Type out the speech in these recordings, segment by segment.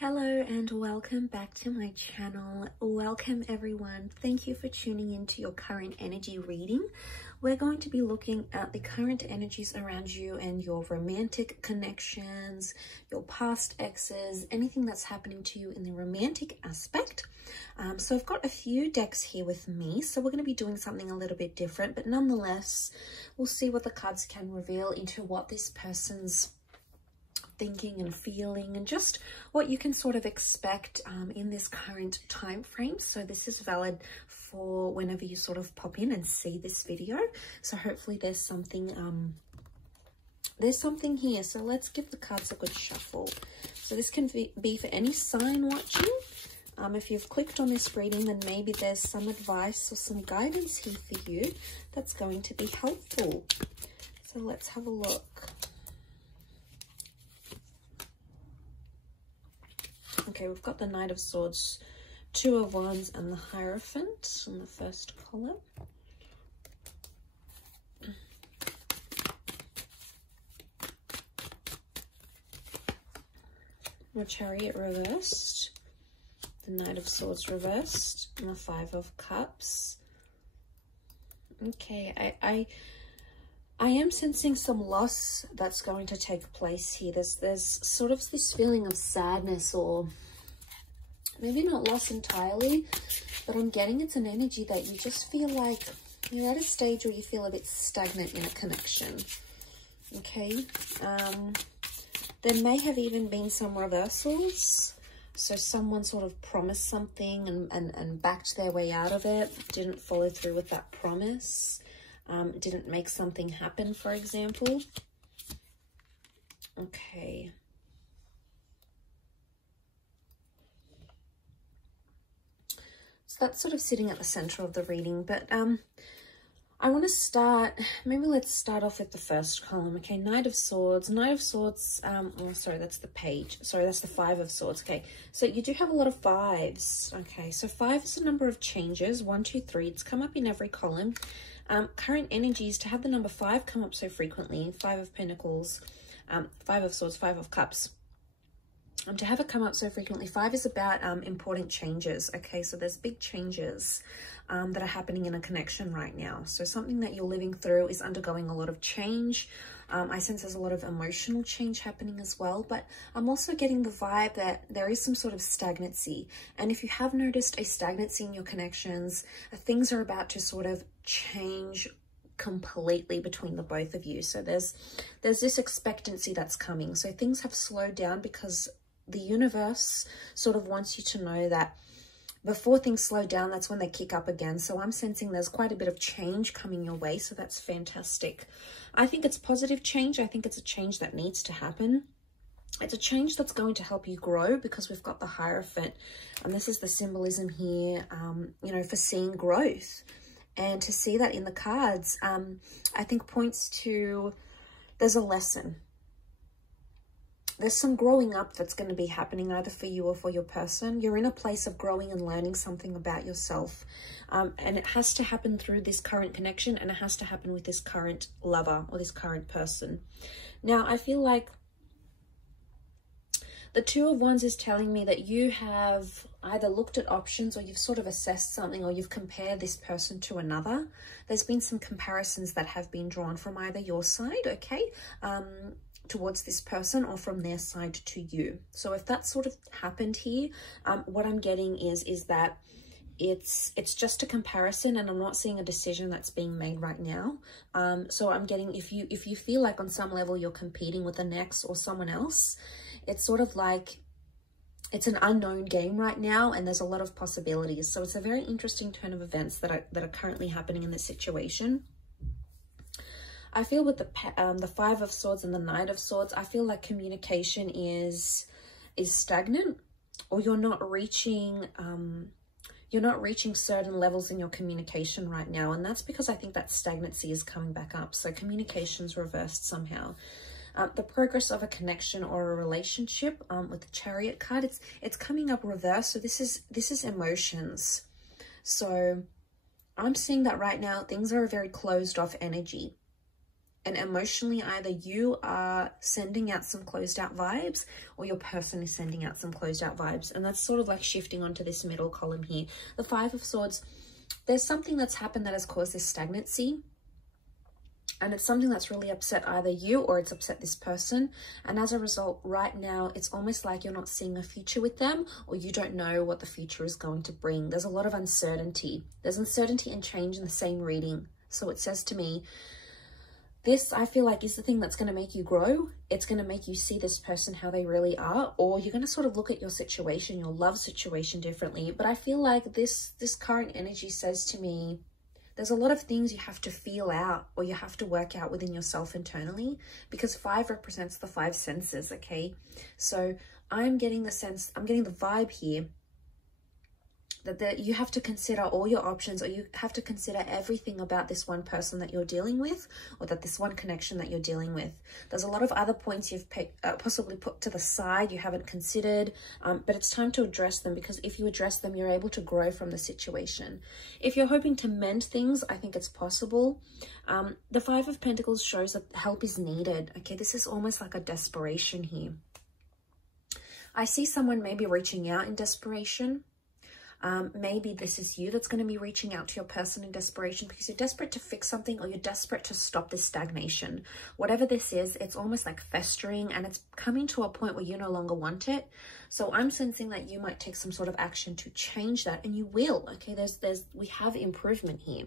Hello and welcome back to my channel. Welcome everyone. Thank you for tuning into your current energy reading. We're going to be looking at the current energies around you and your romantic connections, your past exes, anything that's happening to you in the romantic aspect. So I've got a few decks here with me, so we're going to be doing something a little bit different, but nonetheless, we'll see what the cards can reveal into what this person's thinking and feeling and just what you can sort of expect in this current time frame. So this is valid for whenever you sort of pop in and see this video. So hopefully there's something here. So let's give the cards a good shuffle. So this can be for any sign watching. If you've clicked on this reading, then maybe there's some advice or some guidance here for you that's going to be helpful. So let's have a look. Okay, we've got the Knight of Swords, Two of Wands, and the Hierophant in the first column. The Chariot reversed, the Knight of Swords reversed, and the Five of Cups. Okay, I am sensing some loss that's going to take place here. There's sort of this feeling of sadness, or maybe not loss entirely, but I'm getting it's an energy that you just feel like you're at a stage where you feel a bit stagnant in a connection. Okay, there may have even been some reversals. So someone sort of promised something and backed their way out of it, didn't follow through with that promise. Didn't make something happen, for example. Okay. So that's sort of sitting at the center of the reading, but I want to start, maybe let's start off with the first column. Okay, Knight of Swords. Knight of Swords, oh, sorry, that's the page. Sorry, that's the Five of Swords. Okay, so you do have a lot of fives. Okay, so five is a number of changes. 1, 2, 3. It's come up in every column. Current energies, to have the number 5 come up so frequently, Five of Pentacles, Five of Swords, Five of Cups. To have it come up so frequently, 5 is about important changes. Okay, so there's big changes that are happening in a connection right now. So something that you're living through is undergoing a lot of change. I sense there's a lot of emotional change happening as well, but I'm also getting the vibe that there is some sort of stagnancy. And if you have noticed a stagnancy in your connections, things are about to sort of change completely between the both of you. So there's this expectancy that's coming. So things have slowed down because the universe sort of wants you to know that before things slow down, that's when they kick up again. So I'm sensing there's quite a bit of change coming your way. So that's fantastic. I think it's positive change. I think it's a change that needs to happen. It's a change that's going to help you grow because we've got the Hierophant. And this is the symbolism here, you know, for seeing growth. And to see that in the cards, I think points to there's a lesson. There's some growing up that's going to be happening either for you or for your person. You're in a place of growing and learning something about yourself. And it has to happen through this current connection, and it has to happen with this current lover or this current person. Now, I feel like the Two of Wands is telling me that you have either looked at options, or you've sort of assessed something, or you've compared this person to another. There's been some comparisons that have been drawn from either your side, okay, towards this person, or from their side to you. So if that sort of happened here, what I'm getting is that it's just a comparison, and I'm not seeing a decision that's being made right now. So I'm getting, if you feel like on some level you're competing with the next or someone else, it's sort of like it's an unknown game right now, and there's a lot of possibilities. So it's a very interesting turn of events that are currently happening in this situation. I feel with the Five of Swords and the Knight of Swords, I feel like communication is stagnant, or you're not reaching certain levels in your communication right now. And that's because I think that stagnancy is coming back up. So communication's reversed somehow. The progress of a connection or a relationship with the Chariot card, it's coming up reverse. So this is emotions. So I'm seeing that right now things are a very closed off energy. And emotionally, either you are sending out some closed out vibes or your person is sending out some closed out vibes. And that's sort of like shifting onto this middle column here. The Five of Swords, there's something that's happened that has caused this stagnancy. And it's something that's really upset either you or it's upset this person. And as a result, right now, it's almost like you're not seeing a future with them, or you don't know what the future is going to bring. There's a lot of uncertainty. There's uncertainty and change in the same reading. So it says to me, this, I feel like, is the thing that's going to make you grow. It's going to make you see this person how they really are, or you're going to sort of look at your situation, your love situation differently. But I feel like this current energy says to me, there's a lot of things you have to feel out or you have to work out within yourself internally, because 5 represents the 5 senses, okay? So I'm getting the sense, I'm getting the vibe here that you have to consider all your options, or you have to consider everything about this one person that you're dealing with, or that this one connection that you're dealing with. There's a lot of other points you've possibly put to the side, you haven't considered, but it's time to address them, because if you address them, you're able to grow from the situation. If you're hoping to mend things, I think it's possible. The 5 of Pentacles shows that help is needed. Okay, this is almost like a desperation here. I see someone maybe reaching out in desperation. Maybe this is you that's going to be reaching out to your person in desperation, because you're desperate to fix something, or you're desperate to stop this stagnation. Whatever this is, it's almost like festering, and it's coming to a point where you no longer want it. So I'm sensing that you might take some sort of action to change that, and you will. Okay, we have improvement here.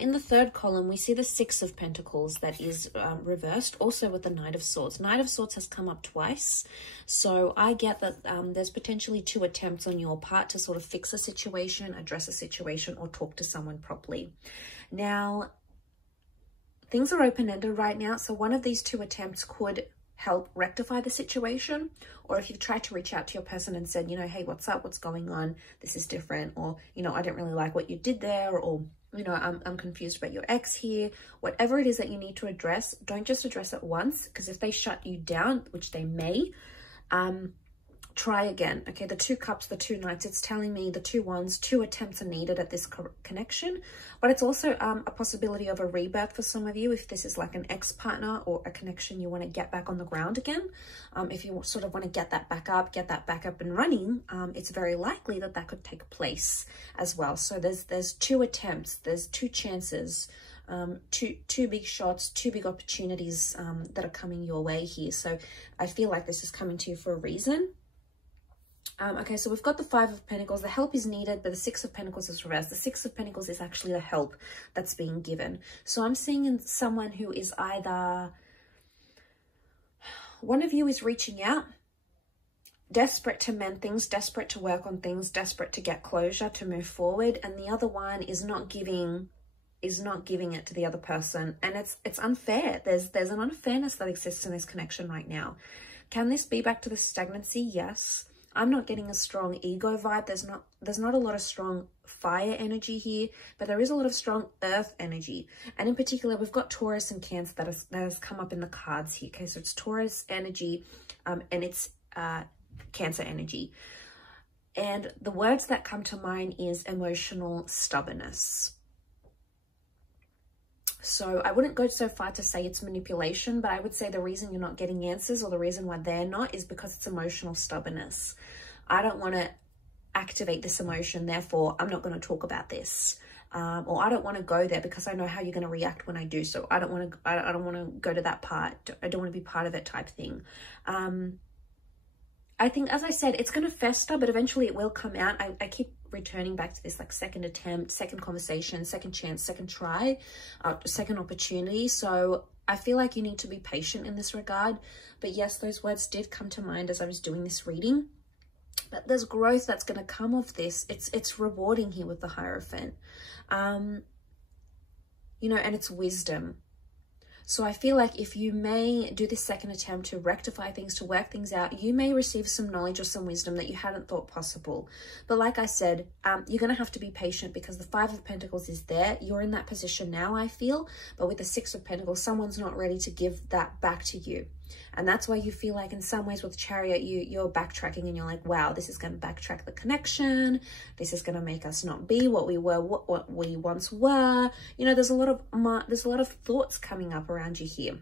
In the third column, we see the 6 of Pentacles that is reversed, also with the Knight of Swords. Knight of Swords has come up twice. So I get that there's potentially 2 attempts on your part to sort of fix a situation, address a situation, or talk to someone properly. Now, things are open-ended right now. So one of these 2 attempts could help rectify the situation, or if you've tried to reach out to your person and said, you know, hey, what's up, what's going on, this is different, or, you know, I didn't really like what you did there, or, you know, I'm confused about your ex here. Whatever it is that you need to address, don't just address it once, because if they shut you down, which they may, try again. Okay, the 2 cups, the 2 knights, it's telling me the 2 wands, 2 attempts are needed at this connection. But it's also a possibility of a rebirth for some of you, if this is like an ex-partner or a connection you want to get back on the ground again. If you sort of want to get that back up and running, it's very likely that that could take place as well. So there's 2 attempts, there's 2 chances, two big shots, 2 big opportunities that are coming your way here. So I feel like this is coming to you for a reason. Okay, so we've got the 5 of Pentacles. The help is needed, but the 6 of Pentacles is reversed. The 6 of Pentacles is actually the help that's being given. So I'm seeing in someone who is either, one of you is reaching out, desperate to mend things, desperate to work on things, desperate to get closure, to move forward, and the other one is not giving it to the other person. And it's unfair. There's an unfairness that exists in this connection right now. Can this be back to the stagnancy? Yes. I'm not getting a strong ego vibe. There's not a lot of strong fire energy here, but there is a lot of strong earth energy. And in particular, we've got Taurus and Cancer that has come up in the cards here. Okay, so it's Taurus energy and it's Cancer energy. And the words that come to mind is emotional stubbornness. So I wouldn't go so far to say it's manipulation, but I would say the reason you're not getting answers, or the reason why they're not, is because it's emotional stubbornness. I don't want to activate this emotion, therefore I'm not going to talk about this. Or I don't want to go there because I know how you're going to react when I do so. I don't want to go to that part. I don't want to be part of it type thing. I think, as I said, it's going to fester, but eventually it will come out. I keep returning back to this, like, second attempt, second conversation, second chance, second try, second opportunity. So I feel like you need to be patient in this regard. But yes, those words did come to mind as I was doing this reading. But there's growth that's going to come of this. It's rewarding here with the Hierophant. You know, and it's wisdom. So I feel like if you may do this second attempt to rectify things, to work things out, you may receive some knowledge or some wisdom that you hadn't thought possible. But like I said, you're going to have to be patient, because the 5 of Pentacles is there. You're in that position now, I feel. But with the 6 of Pentacles, someone's not ready to give that back to you. And that's why you feel like in some ways with Chariot, you're backtracking and you're like, wow, this is going to backtrack the connection. This is going to make us not be what we were, what we once were. You know, there's a lot of thoughts coming up around you here.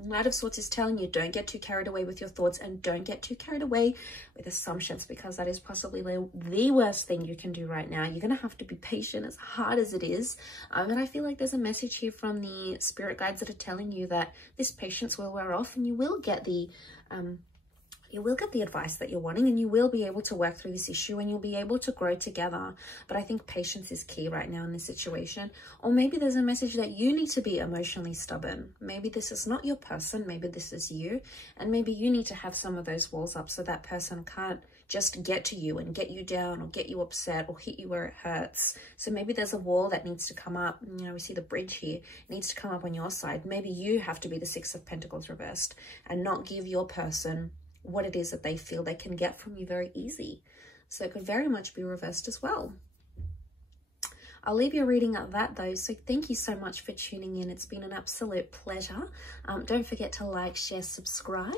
Knight of Swords is telling you, don't get too carried away with your thoughts and don't get too carried away with assumptions, because that is possibly the worst thing you can do right now. You're going to have to be patient, as hard as it is. And I feel like there's a message here from the spirit guides that are telling you that this patience will wear off and you will get the advice that you're wanting, and you will be able to work through this issue and you'll be able to grow together. But I think patience is key right now in this situation. Or maybe there's a message that you need to be emotionally stubborn. Maybe this is not your person, maybe this is you, and maybe you need to have some of those walls up so that person can't just get to you and get you down or get you upset or hit you where it hurts. So maybe there's a wall that needs to come up. You know, we see the bridge here. It needs to come up on your side. Maybe you have to be the Six of Pentacles reversed and not give your person what it is that they feel they can get from you very easy. So it could very much be reversed as well. I'll leave your reading at that though. So thank you so much for tuning in. It's been an absolute pleasure. Don't forget to like, share, subscribe.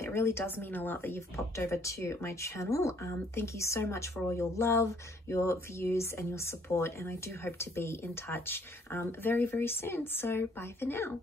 It really does mean a lot that you've popped over to my channel. Thank you so much for all your love, your views and your support. And I do hope to be in touch very, very soon. So bye for now.